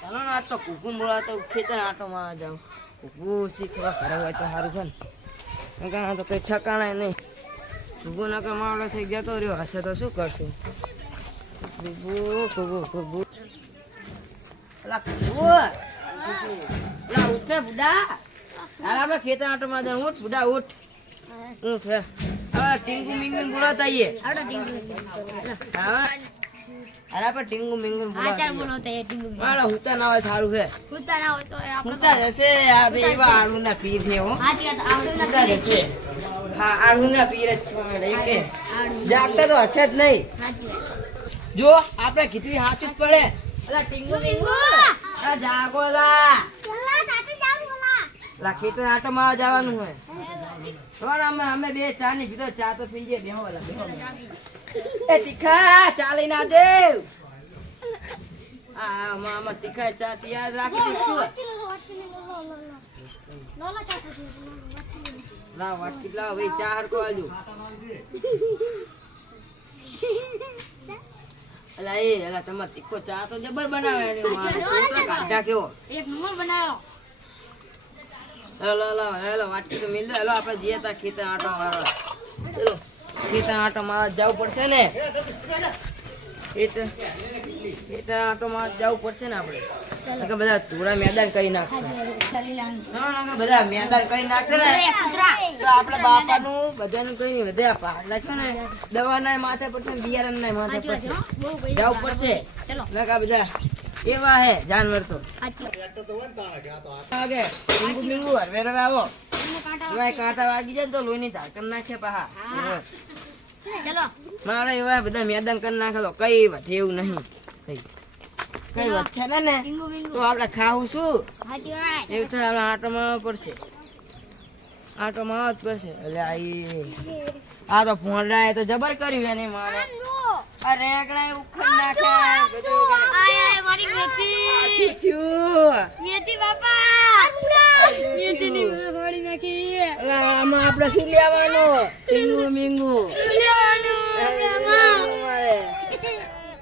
ચાલો ને આજ તો કુકુન બોલાતો ખેતર આટો માં જાવ કુકુ શીખવા ઘરે હોય તો સારું છે ને કારણ તો કઈ ઠકાણા નહીં કુકુ નકર માવડો થઈ જતો રહ્યો હશે તો શું કરશું કુકુ કુકુ કુકુ અલા કુકુ અલા ઉઠ ને બુડા હાલ આપણે ખેતર આટો માં જાવ ઉઠ બુડા ઉઠ ઉઠ હે હવે ટીંગુ મિંગુ બોલાતા આઈએ હા અરે આપણે ટીંગુ મિંગુ બોલાતા હુતા ના હોય સારું છે હુતા જશે આ બે એવા આળુના પીર છે હો હુતા જશે હા આળુના પીર જ છે કે જાગતા તો હશે જ નહીં જો આપણે કીધું સાચું જ પડે અલા ટીંગુ મિંગુ આ જાગો લા ખેતર આટો મારવા જવાનું હોય અમે બે ચા ની પીધો ચા તો પીંજે બેહો એ તીખા ચા લઈને આ દેવ હા મામા તીખા ચા યાદ રાખી દઈશું લાવ વાટકી લાવ ભાઈ ચા હરકો આજો અલા અલા તમાર તીખો ચા તો જબર બનાવે ને મારે છોકરા કાઢા કેવો એક નંબર બનાવ્યો હેલો વાટકી તો મિલ દો હેલો આપણે જઈએ તા ખેતર આટો મારવા ચલો ખેતર આટો મારવા જવું પડશે ને ખેતર આટો મારવા જવું પડશે ને આપણે બધા થોડા મેદાન કરી નાખશે બધા મેદાન કરી નાખશે ને તો આપડે બાપાનું બધાનું કઈ બધા ભાગ નાખ્યો ને દવા ના માથે પડશે બિયારણ ના માથે પડશે જવું પડશે બધા એવા હે જાનવર તો આગે મીંગુ મીંગુ હરવે રવે આવો એવા કાંટા વાગી જાય તો લોહીની ધાર કરી નાખે પાહા ચલો મારે એવા બધા મેદાન કરી નાખે તો કઈ વધે એવું નહીં કઈ વધશે ને તો આપણે ખાવું શું એવું તો આપણે આટો મારવો પડશે આટો મારવો જ પડશે એટલે આ તો ફોંડા એ તો જબર કર્યું એને મારે આ રેગડા ઉખડ નાખે બધું મારી મેથી બાપા મેથી ની ફોડી નાખી અલા આમાં આપણે શું લેવાનું મીંગુ મીંગુ લેવાનું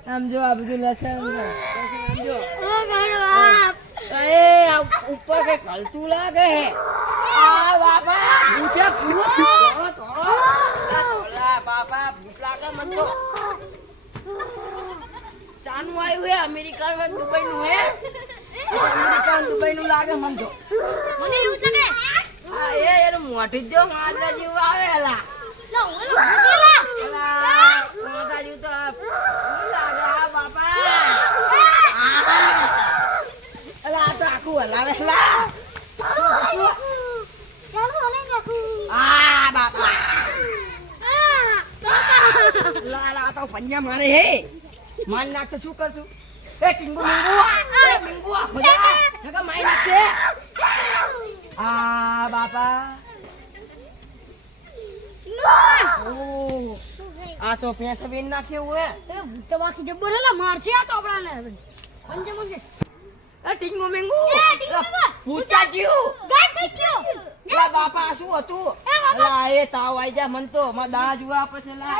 આમ જો આ બધું લસણ સમજો ઓ મારો બાપ એ ઉપર કે કલતું લાગે હે આ બાપા ભૂતે ભૂત તોલા બાપા ભૂત લાગે મન તો ચાનું આવ્યું હે અમેરિકા માં દુબઈ નું હે અમેરિકા દુબઈ નું લાગે મન તો મને એવું લાગે હા એ મોઢી જો માદરા જેવું આવે એલા લો ઓલો એલા મોઢા જેવું તો લાગે આ બાપા એલા આ તો આખું હલાવે એલા ચાલો હલાઈ નાખું આ બાપા લાલા તો પંજા મારે હે માન નાખ તો શું કરશું એ ટીંગુ મિંગુ મિંગુ આ ખોજા નકા માઈ નાખે આ બાપા ઓ આ તો પેસ બેન નાખ્યો હે એ ભૂત બાકી જબર હેલા મારશે આ તો આપણાને પંજા મંગે એ ટીંગુ મિંગુ પૂછા જીવ ગાય થઈ ગયો લા બાપા શું હતું લા એ તાવ આઈ જા મન તો માં દાણા જુવા પછી લા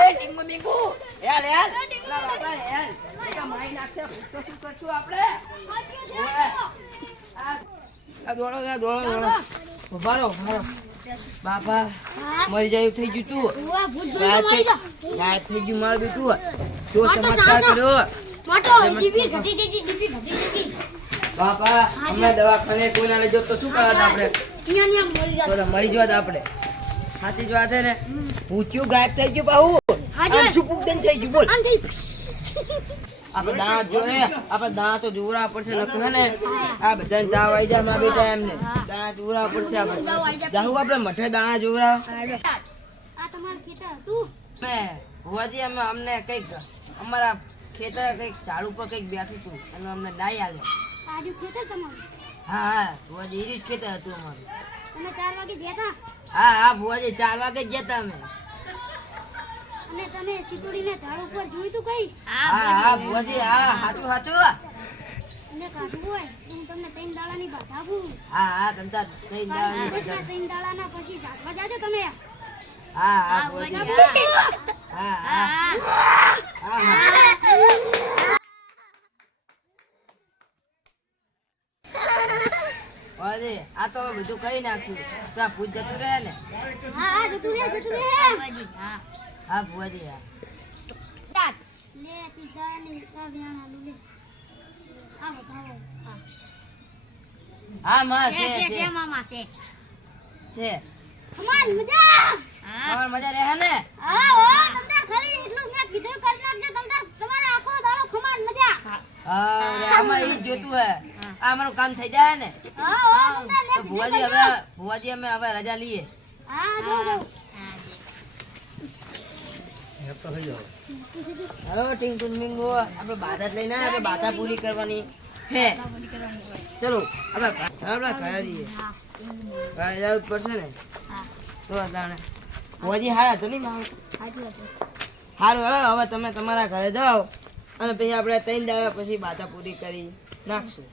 એ ટીંગુ મિંગુ યાર યાર લા બાપા યાર એકા માઈ નાખશે તો શું કરશું આપણે આ દોડો ઉભારો બાપા મરી જાય થઈ ગયું તું ગાય થઈ ગયું માર બેટું જો ચમત્કાર કર્યો બાપા હમણાં દવાખાને કોઈના લઈ જો તો શું કરત આપણે તો મરી જોત આપણે સાચી જ વાત હે ને પૂછ્યું ગાયબ થઈ ગયું બાહુ શું પૂછન થઈ ગયું બોલ આપણે દાણા જોઈએ આપણે દાણા તો જોરા પડશે નકર ને આ બધાને તાવ આવી જાય મારા બેટા એમને દાણા જોરા પડશે આપણે જાહુ આપણે મઠે દાણા જોરા આ તમારું ખેતર હતું મે હોવાજી અમને કઈક અમારા ખેતર કઈક ઝાડ ઉપર કઈક બેઠું હતું અને અમને ડાઈ આલે સાડું ખેતર તમારું હા હોવાજી ઈ જ ખેતર હતું અમારું તમે 4 વાગે ગયા હતા હા હોવાજી 4 વાગે જ ગયા અમે અને તમે સિતુડીને ઝાડ ઉપર જોયું તું કઈ હા હોવાજી હા હાચું ને કાઢવું હોય તો હું તમને 3 દાડાની બાત આપું હા તમતા 3 દાડાની બાત 3 દાડાના પછી શાકવા જાજો તમે હા હોવાજી હા હવે આ તો હવે બધું કરી નાખશું તો આ પૂજ જતું રહે ને હા જતું રહે ભુવાજી હા ભુવાજી હા સ્ટાર્ટ લે પિઝાની વ્યાણાનું લે આ બતાવો હા માં છે મામા છે ખમાન મજા રહે ને હા હો તમને ખાલી એટલું મેં કીધું કરી નાખજો તમને તમારે આખો દાડો ખમાન મજા હા આમાં ઈ જોતું હે આ અમારું કામ થઈ જાય ને હા હો તમને તો ભુવાજી અમે હવે રજા લઈએ હા જો હાલો ટીંગ ટુન મિંગો આપણે બાધા લઈને આપણે બાધા પૂરી કરવાની હે ચલો આપણે ઘરે જઈએ ઘરે જવું પડશે ને તો તાણે ભુવાજી હારા તો નહીં મારું સારું હાલો હવે તમે તમારા ઘરે જાઓ અને પછી આપણે 3 દાડા પછી બાધા પૂરી કરી નાખશું